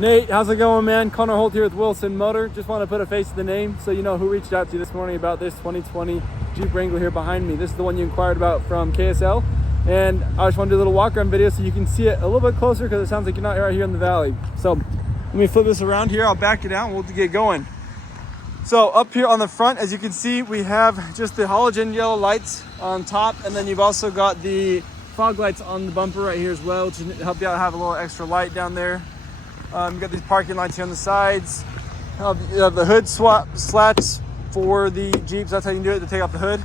Nate, how's it going, man? Connor Holt here with Wilson Motor. Just want to put a face to the name so you know who reached out to you this morning about this 2020 Jeep Wrangler here behind me. This is the one you inquired about from KSL, and I just want to do a little walk around video so you can see it a little bit closer because it sounds like you're not right here in the valley. So let me flip this around here. I'll back it out and we'll get going. So up here on the front, as you can see, we have just the halogen yellow lights on top, and then you've also got the fog lights on the bumper right here as well to help you out have a little extra light down there. You've got these parking lights here on the sides. You have the hood swap slats for the Jeeps. That's how you can do it, to take off the hood.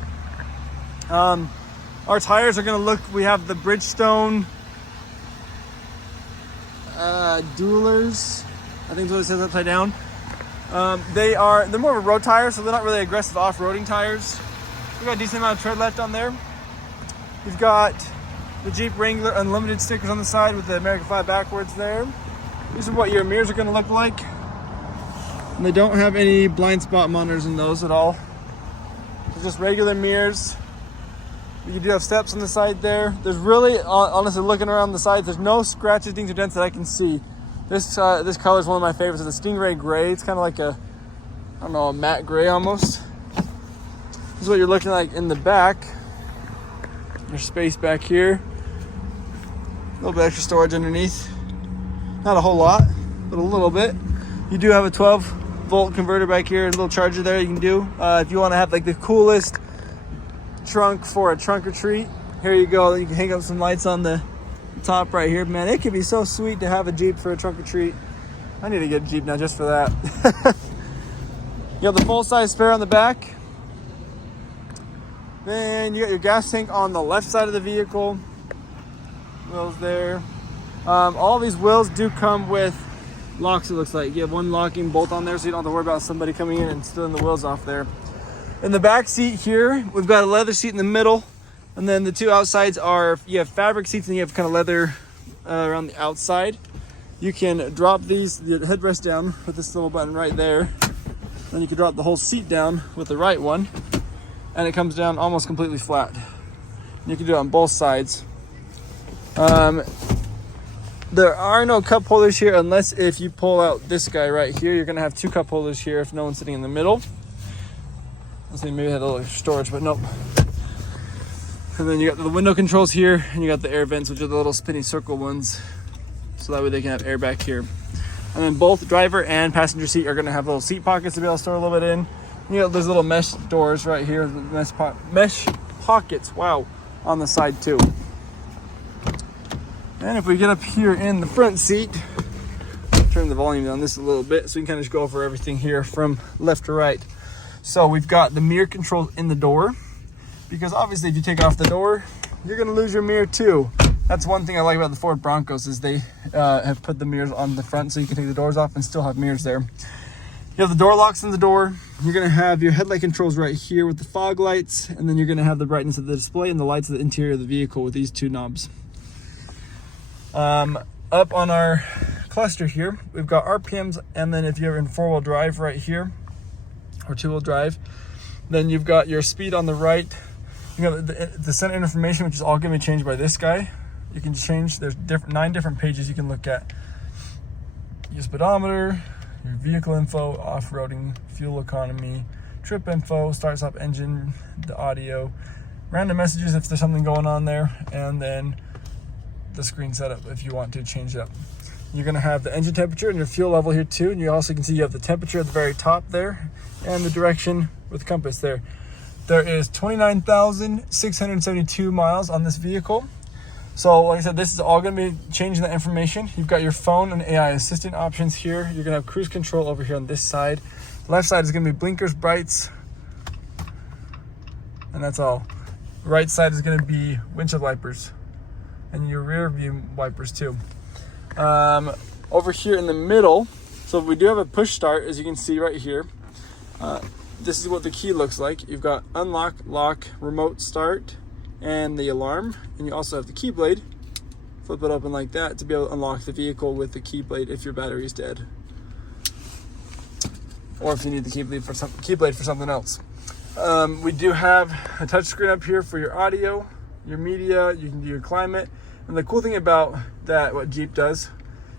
Our tires are going to look, we have the Bridgestone Duelers. I think that's what it says upside down. They're more of a road tire, so they're not really aggressive off-roading tires. We've got a decent amount of tread left on there. We've got the Jeep Wrangler Unlimited stickers on the side with the American flag backwards there. These are what your mirrors are going to look like. And they don't have any blind spot monitors in those at all. They're just regular mirrors. You do have steps on the side there. There's really, honestly, looking around the sides, there's no scratches, dings, or dents that I can see. This color is one of my favorites. It's a Stingray gray. It's kind of like a, I don't know, a matte gray almost. This is what you're looking like in the back. There's space back here. A little bit extra storage underneath. Not a whole lot, but a little bit. You do have a 12-volt converter back here, a little charger there you can do. If you want to have like the coolest trunk for a trunk or treat, here you go. You can hang up some lights on the top right here. Man, it could be so sweet to have a Jeep for a trunk or treat. I need to get a Jeep now just for that. You have the full-size spare on the back. Then you got your gas tank on the left side of the vehicle. Wheels there. All these wheels do come with locks, it looks like. You have one locking bolt on there so you don't have to worry about somebody coming in and stealing the wheels off there. In the back seat here, we've got a leather seat in the middle, and then the two outsides are, you have fabric seats and you have kind of leather around the outside. You can drop the headrest down with this little button right there. Then you can drop the whole seat down with the right one, and it comes down almost completely flat. You can do it on both sides. There are no cup holders here unless if you pull out this guy right here. You're going to have two cup holders here if no one's sitting in the middle. Let's see, maybe it had a little storage, but nope. And then you got the window controls here, and you got the air vents, which are the little spinny circle ones, so that way they can have air back here. And then both driver and passenger seat are going to have little seat pockets to be able to store a little bit in. You got those little mesh doors right here, mesh pockets, wow, on the side too. And if we get up here in the front seat, turn the volume down this a little bit so we can kind of just go over everything here from left to right. So we've got the mirror controls in the door, because obviously if you take off the door, you're going to lose your mirror too. That's one thing I like about the Ford Broncos is they have put the mirrors on the front so you can take the doors off and still have mirrors there. You have the door locks in the door. You're going to have your headlight controls right here with the fog lights, and then you're going to have the brightness of the display and the lights of the interior of the vehicle with these two knobs. Up on our cluster here, we've got RPMs, and then if you're in four-wheel drive right here, or two-wheel drive, then you've got your speed on the right. You got the center information, which is all going to be changed by this guy. You can change, there's 9 different pages you can look at. Your speedometer, your vehicle info, off-roading, fuel economy, trip info, start-stop engine, the audio, random messages if there's something going on there, and then the screen setup if you want to change it up. You're going to have the engine temperature and your fuel level here too, and you also can see you have the temperature at the very top there and the direction with the compass there. There is 29,672 miles on this vehicle. So like I said, this is all going to be changing the information. You've got your phone and AI assistant options here. You're going to have cruise control over here on this side. The left side is going to be blinkers, brights, and that's all. The right side is going to be windshield wipers and your rear view wipers too. Over here in the middle, so we do have a push start, as you can see right here. This is what the key looks like. You've got unlock, lock, remote start, and the alarm, and you also have the key blade. Flip it open like that to be able to unlock the vehicle with the key blade if your battery is dead, or if you need the key blade for something else. We do have a touch screen up here for your audio, your media. You can do your climate, and the cool thing about that, what Jeep does,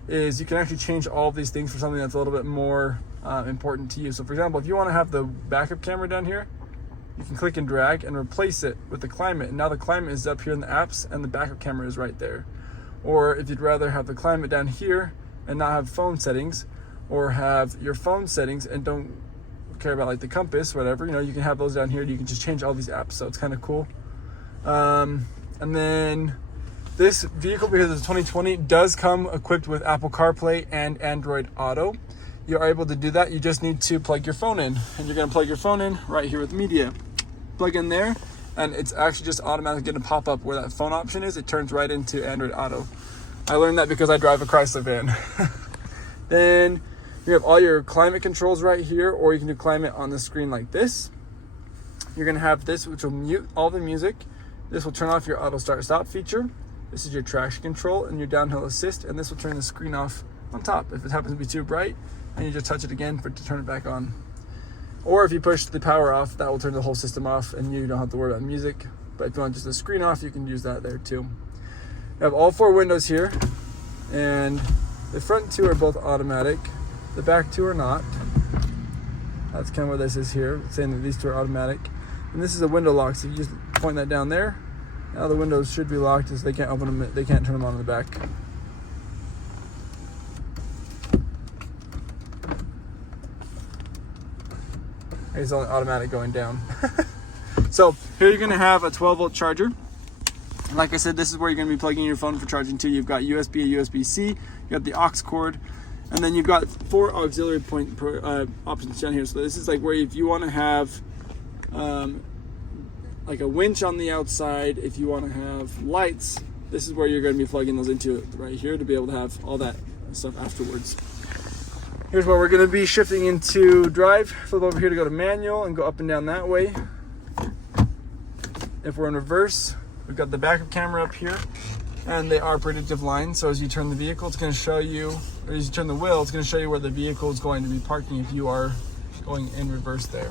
is you can actually change all of these things for something that's a little bit more important to you. So for example, if you want to have the backup camera down here, you can click and drag and replace it with the climate. And now the climate is up here in the apps and the backup camera is right there. Or if you'd rather have the climate down here and not have phone settings, or have your phone settings and don't care about like the compass, whatever, you can have those down here. You can just change all these apps. So it's kind of cool. And then this vehicle, because it's 2020, does come equipped with Apple CarPlay and Android Auto. You're able to do that. You just need to plug your phone in, and you're going to plug your phone in right here with media. Plug in there, and it's actually just automatically going to pop up where that phone option is. It turns right into Android Auto. I learned that because I drive a Chrysler van. Then you have all your climate controls right here, or you can do climate on the screen like this. You're going to have this, which will mute all the music. This will turn off your auto start stop feature. This is your traction control and your downhill assist, and this will turn the screen off on top if it happens to be too bright, and you just touch it again to turn it back on. Or if you push the power off, that will turn the whole system off and you don't have to worry about music. But if you want just the screen off, you can use that there too. You have all 4 windows here, and the front 2 are both automatic. The back 2 are not. That's kind of where this is here, saying that these 2 are automatic. And this is a window lock, so you just point that down there. Now the windows should be locked, as they can't open them, they can't turn them on in the back. It's only automatic going down. So here you're gonna have a 12-volt charger. Like I said, this is where you're gonna be plugging your phone for charging too. You've got USB, a USB-C, you got the aux cord, and then you've got 4 auxiliary point options down here. So this is like where if you wanna have like a winch on the outside, if you wanna have lights, this is where you're gonna be plugging those into right here to be able to have all that stuff afterwards. Here's where we're gonna be shifting into drive. Flip over here to go to manual and go up and down that way. If we're in reverse, we've got the backup camera up here, and they are predictive lines. So as you turn the vehicle, it's gonna show you, or as you turn the wheel, it's gonna show you where the vehicle is going to be parking if you are going in reverse there.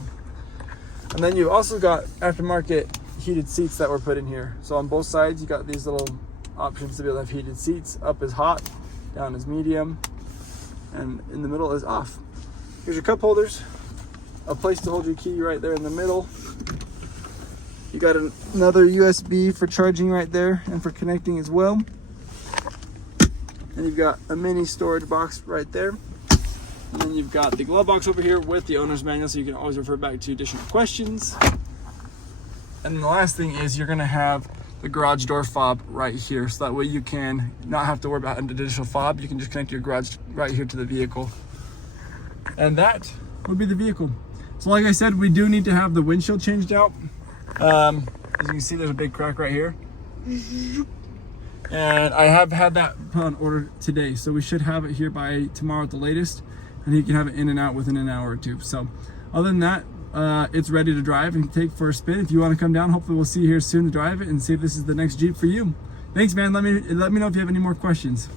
And then you've also got aftermarket heated seats that were put in here. So on both sides, you got these little options to be able to have heated seats. Up is hot, down is medium, and in the middle is off. Here's your cup holders, a place to hold your key right there in the middle. You got another USB for charging right there and for connecting as well. And you've got a mini storage box right there. And then you've got the glove box over here with the owner's manual, so you can always refer back to additional questions. And the last thing is you're gonna have the garage door fob right here, so that way you can not have to worry about an additional fob. You can just connect your garage right here to the vehicle. And that would be the vehicle. So like I said, we do need to have the windshield changed out. As you can see, there's a big crack right here. And I have had that put on order today, so we should have it here by tomorrow at the latest, and you can have it in and out within an hour or 2. So other than that, it's ready to drive and take for a spin. If you want to come down, hopefully we'll see you here soon to drive it and see if this is the next Jeep for you. Thanks, man. Let me know if you have any more questions.